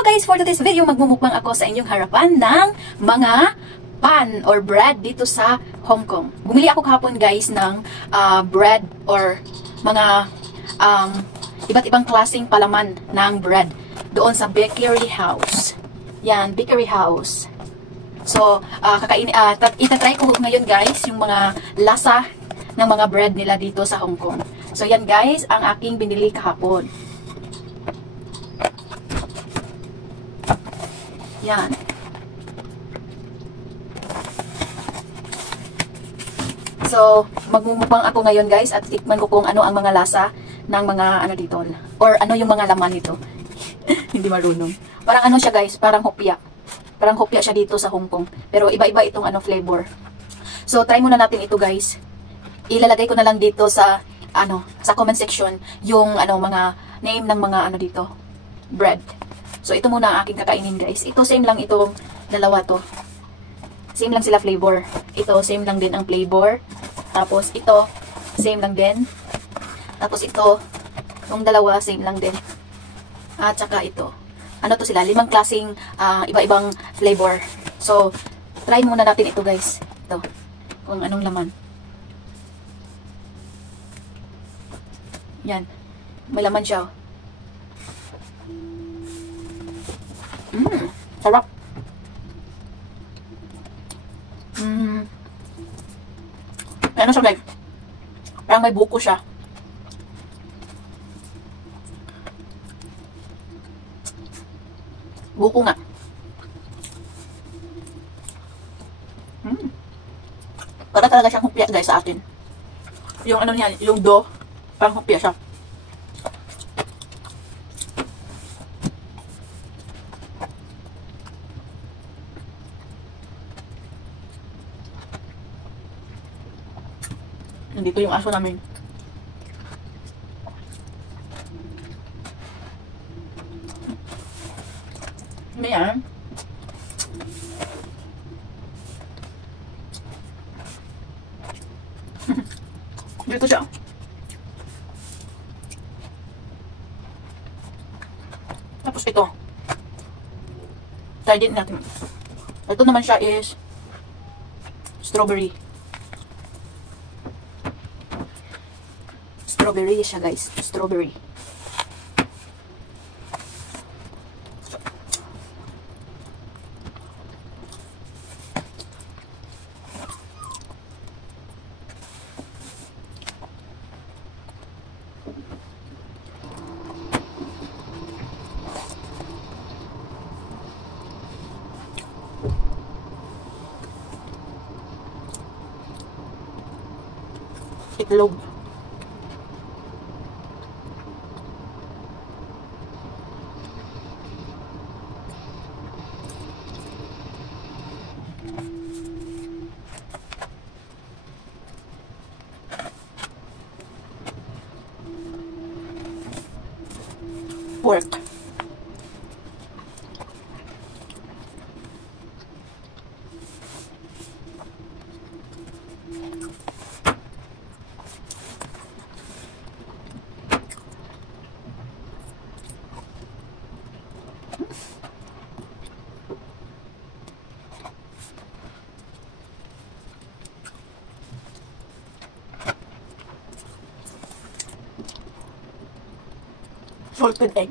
Hello guys! For today's video, magmumukbang ako sa inyong harapan ng mga pan or bread dito sa Hong Kong. Bumili ako kahapon guys ng bread or mga iba't ibang klaseng palaman ng bread doon sa bakery house. Yan, bakery house. So, itatry ko ngayon guys yung mga lasa ng mga bread nila dito sa Hong Kong. So, yan guys, ang aking binili kahapon. Yan. So, magmumukbang ako ngayon guys at tikman ko kung ano ang mga lasa ng mga ano dito. Or ano yung mga laman nito. Hindi marunong. Parang ano siya guys, parang hopya. Parang hopya siya dito sa Hong Kong. Pero iba-iba itong ano flavor. So, try muna natin ito guys. Ilalagay ko na lang dito sa sa comment section yung mga name ng mga dito, bread. So, ito muna ang aking kakainin guys. Ito, same lang itong dalawa to. Same lang sila flavor. Ito, same lang din ang flavor. Tapos, ito, same lang din. Tapos, ito, yung dalawa, same lang din. At saka ito. Ano to sila? 5 klaseng iba-ibang flavor. So, try muna natin ito guys. Ito. Kung anong laman. Yan. May laman siya. Sarap. Ano siya guys? Parang may buko siya. Buko nga. Para talaga siyang hupya guys sa atin. Yung ano niya, yung dough, parang hupya siya. Nandito yung aso namin. Ayan. Dito siya. Tapos ito. Try din natin. Ito naman siya is strawberry. Strawberry siya guys. Strawberry. Itlog. Pork. Salted egg.